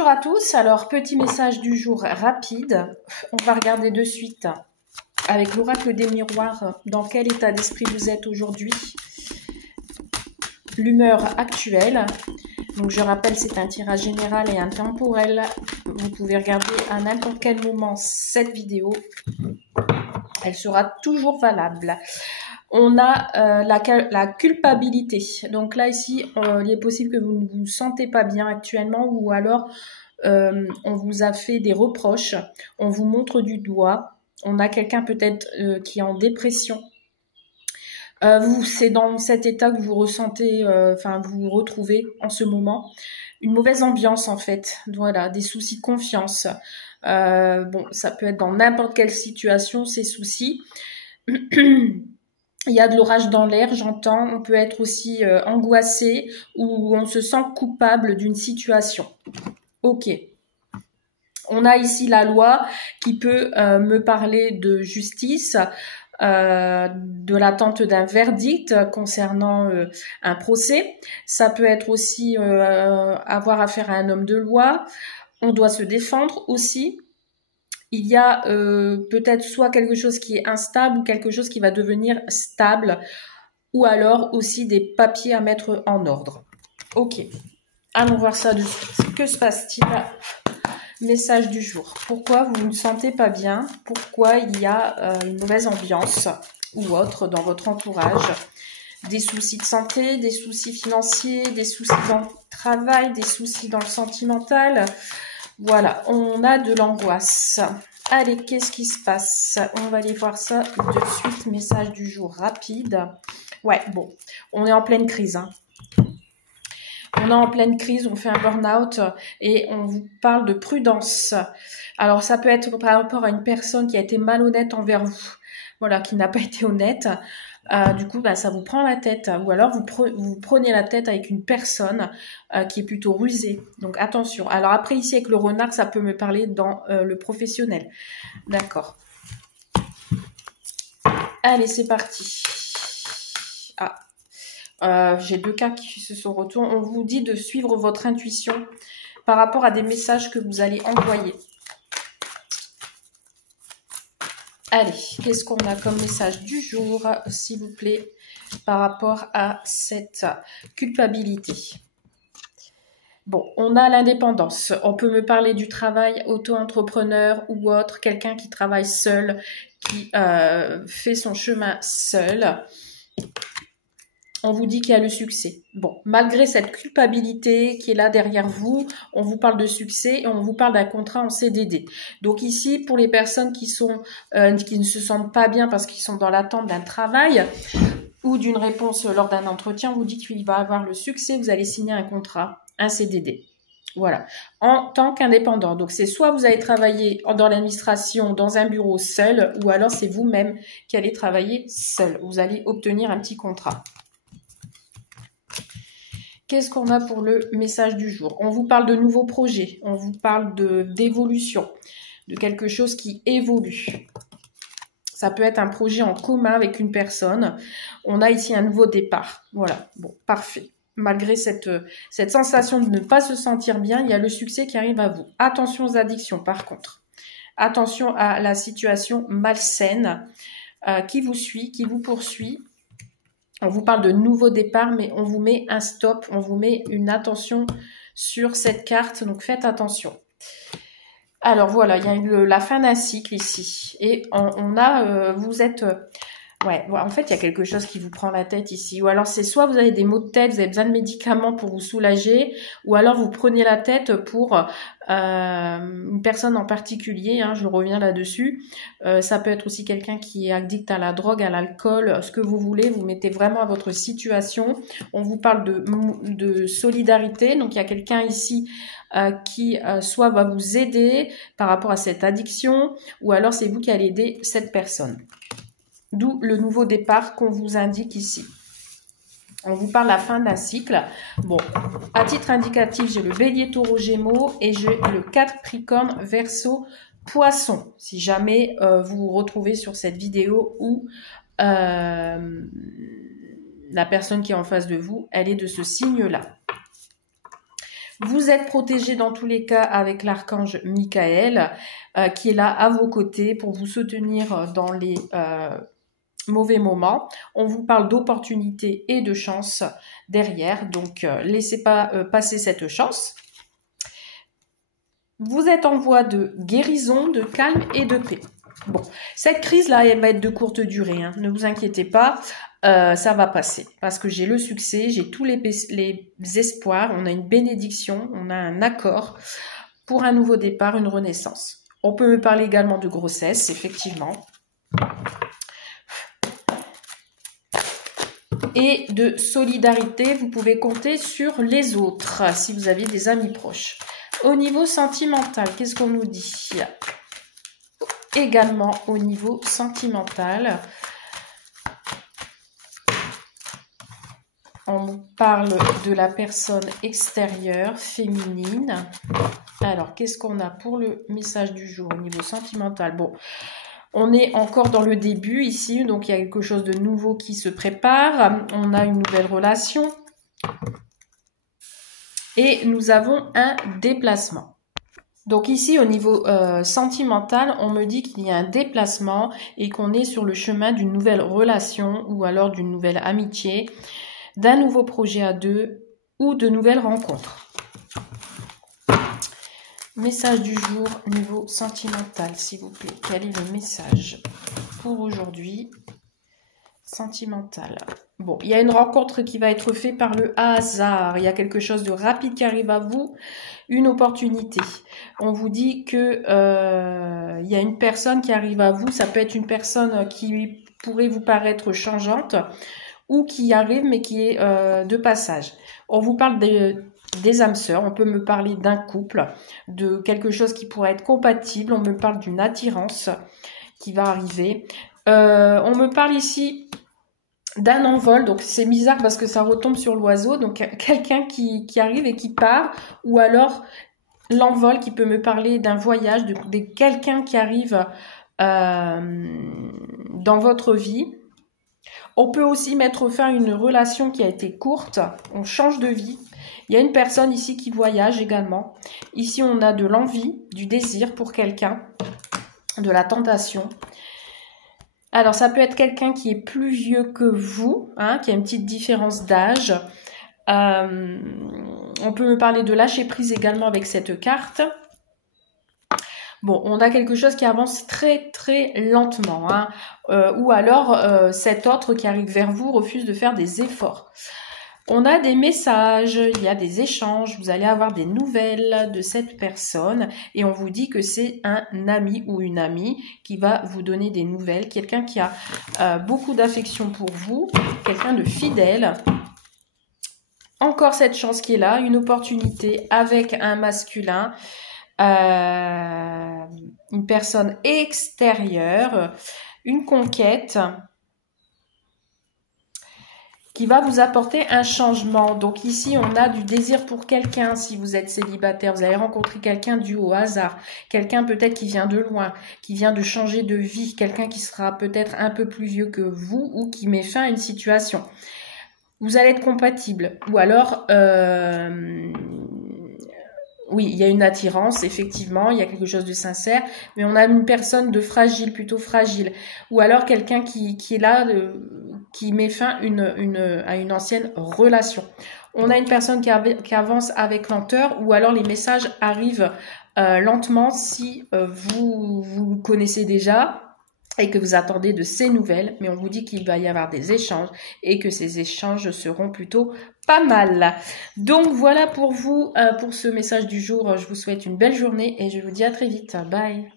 Bonjour à tous, alors petit message du jour rapide, on va regarder de suite avec l'oracle des miroirs dans quel état d'esprit vous êtes aujourd'hui, l'humeur actuelle. Donc je rappelle, c'est un tirage général et intemporel, vous pouvez regarder à n'importe quel moment cette vidéo, elle sera toujours valable. On a la culpabilité. Donc là, ici, il est possible que vous ne vous sentez pas bien actuellement ou alors on vous a fait des reproches, on vous montre du doigt, on a quelqu'un peut-être qui est en dépression. C'est dans cet état que vous ressentez, vous vous retrouvez en ce moment. Une mauvaise ambiance en fait, voilà, des soucis de confiance. Bon, ça peut être dans n'importe quelle situation, ces soucis. Il y a de l'orage dans l'air, j'entends. On peut être aussi angoissé ou on se sent coupable d'une situation. Ok. On a ici la loi qui peut me parler de justice, de l'attente d'un verdict concernant un procès. Ça peut être aussi avoir affaire à un homme de loi. On doit se défendre aussi. Il y a peut-être soit quelque chose qui est instable ou quelque chose qui va devenir stable, ou alors aussi des papiers à mettre en ordre. Ok, allons voir ça de suite. Que se passe-t-il? Message du jour. Pourquoi vous ne sentez pas bien? Pourquoi il y a une mauvaise ambiance ou autre dans votre entourage? Des soucis de santé, des soucis financiers, des soucis dans le travail, des soucis dans le sentimental. Voilà, on a de l'angoisse. Allez, qu'est-ce qui se passe? On va aller voir ça de suite. Message du jour rapide. Ouais, bon, on est en pleine crise. Hein. On est en pleine crise, on fait un burn-out et on vous parle de prudence. Alors, ça peut être par rapport à une personne qui a été malhonnête envers vous. Voilà, qui n'a pas été honnête. Du coup, ça vous prend la tête. Ou alors, vous prenez la tête avec une personne qui est plutôt rusée. Donc, attention. Alors, après, ici, avec le renard, ça peut me parler dans le professionnel. D'accord. Allez, c'est parti. J'ai deux cas qui se sont retournés. On vous dit de suivre votre intuition par rapport à des messages que vous allez envoyer. Allez, qu'est-ce qu'on a comme message du jour, s'il vous plaît, par rapport à cette culpabilité? Bon, on a l'indépendance. On peut me parler du travail, auto-entrepreneur ou autre, quelqu'un qui travaille seul, qui fait son chemin seul. On vous dit qu'il y a le succès. Bon, malgré cette culpabilité qui est là derrière vous, on vous parle de succès et on vous parle d'un contrat en CDD. Donc ici, pour les personnes qui ne se sentent pas bien parce qu'ils sont dans l'attente d'un travail ou d'une réponse lors d'un entretien, on vous dit qu'il va avoir le succès, vous allez signer un contrat, un CDD. Voilà, en tant qu'indépendant. Donc c'est soit vous allez travailler dans l'administration, dans un bureau seul, ou alors c'est vous-même qui allez travailler seul. Vous allez obtenir un petit contrat. Qu'est-ce qu'on a pour le message du jour? On vous parle de nouveaux projets, on vous parle d'évolution, de quelque chose qui évolue. Ça peut être un projet en commun avec une personne. On a ici un nouveau départ. Voilà, bon, parfait. Malgré cette sensation de ne pas se sentir bien, il y a le succès qui arrive à vous. Attention aux addictions, par contre. Attention à la situation malsaine qui vous suit, qui vous poursuit. On vous parle de nouveau départ, mais on vous met un stop, on vous met une attention sur cette carte, donc faites attention. Alors voilà, il y a la fin d'un cycle ici, et vous êtes... ouais, en fait, il y a quelque chose qui vous prend la tête ici. Ou alors, c'est soit vous avez des maux de tête, vous avez besoin de médicaments pour vous soulager, ou alors vous prenez la tête pour une personne en particulier, hein, je reviens là-dessus. Ça peut être aussi quelqu'un qui est addict à la drogue, à l'alcool, ce que vous voulez, vous mettez vraiment à votre situation. On vous parle de solidarité, donc il y a quelqu'un ici qui soit va vous aider par rapport à cette addiction, ou alors c'est vous qui allez aider cette personne. D'où le nouveau départ qu'on vous indique ici. On vous parle de la fin d'un cycle. Bon, à titre indicatif, j'ai le Bélier, Taureau, Gémeaux et j'ai le Capricorne, Verseau, Poisson. Si jamais vous vous retrouvez sur cette vidéo où la personne qui est en face de vous, elle est de ce signe-là. Vous êtes protégé dans tous les cas avec l'archange Michael qui est là à vos côtés pour vous soutenir dans les mauvais moments. On vous parle d'opportunités et de chance derrière, donc laissez pas passer cette chance. Vous êtes en voie de guérison, de calme et de paix. Bon, cette crise-là, elle va être de courte durée, hein. Ne vous inquiétez pas, ça va passer. Parce que j'ai le succès, j'ai tous les espoirs, on a une bénédiction, on a un accord pour un nouveau départ, une renaissance. On peut me parler également de grossesse, effectivement. Et de solidarité, vous pouvez compter sur les autres, si vous avez des amis proches. Au niveau sentimental, qu'est-ce qu'on nous dit ? Également au niveau sentimental, on parle de la personne extérieure, féminine. Alors, qu'est-ce qu'on a pour le message du jour au niveau sentimental? Bon, on est encore dans le début ici, donc il y a quelque chose de nouveau qui se prépare. On a une nouvelle relation. Et nous avons un déplacement. Donc ici, au niveau sentimental, on me dit qu'il y a un déplacement et qu'on est sur le chemin d'une nouvelle relation ou alors d'une nouvelle amitié, d'un nouveau projet à deux ou de nouvelles rencontres. Message du jour, niveau sentimental, s'il vous plaît. Quel est le message pour aujourd'hui? Sentimental. Bon, il y a une rencontre qui va être faite par le hasard. Il y a quelque chose de rapide qui arrive à vous, une opportunité. On vous dit que il y a une personne qui arrive à vous. Ça peut être une personne qui pourrait vous paraître changeante ou qui arrive mais qui est de passage. On vous parle des âmes sœurs. On peut me parler d'un couple, de quelque chose qui pourrait être compatible. On me parle d'une attirance qui va arriver. On me parle ici d'un envol, donc c'est bizarre parce que ça retombe sur l'oiseau, donc quelqu'un qui arrive et qui part, ou alors l'envol qui peut me parler d'un voyage, de quelqu'un qui arrive dans votre vie. On peut aussi mettre fin à une relation qui a été courte, on change de vie. Il y a une personne ici qui voyage également. Ici on a de l'envie, du désir pour quelqu'un, de la tentation. Alors, ça peut être quelqu'un qui est plus vieux que vous, hein, qui a une petite différence d'âge. On peut me parler de lâcher prise également avec cette carte. Bon, on a quelque chose qui avance très très lentement, hein, ou alors cet autre qui arrive vers vous refuse de faire des efforts. On a des messages, il y a des échanges, vous allez avoir des nouvelles de cette personne et on vous dit que c'est un ami ou une amie qui va vous donner des nouvelles, quelqu'un qui a beaucoup d'affection pour vous, quelqu'un de fidèle. Encore cette chance qui est là, une opportunité avec un masculin, une personne extérieure, une conquête qui va vous apporter un changement. Donc ici, on a du désir pour quelqu'un. Si vous êtes célibataire, vous allez rencontrer quelqu'un dû au hasard. Quelqu'un peut-être qui vient de loin, qui vient de changer de vie. Quelqu'un qui sera peut-être un peu plus vieux que vous ou qui met fin à une situation. Vous allez être compatible. Ou alors, oui, il y a une attirance, effectivement, il y a quelque chose de sincère, mais on a une personne de fragile, plutôt fragile. Ou alors quelqu'un qui est là, qui met fin à une ancienne relation. On a une personne qui avance avec lenteur, ou alors les messages arrivent lentement si vous connaissez déjà et que vous attendez de ces nouvelles, mais on vous dit qu'il va y avoir des échanges et que ces échanges seront plutôt pas mal. Donc voilà pour vous, pour ce message du jour. Je vous souhaite une belle journée et je vous dis à très vite. Bye.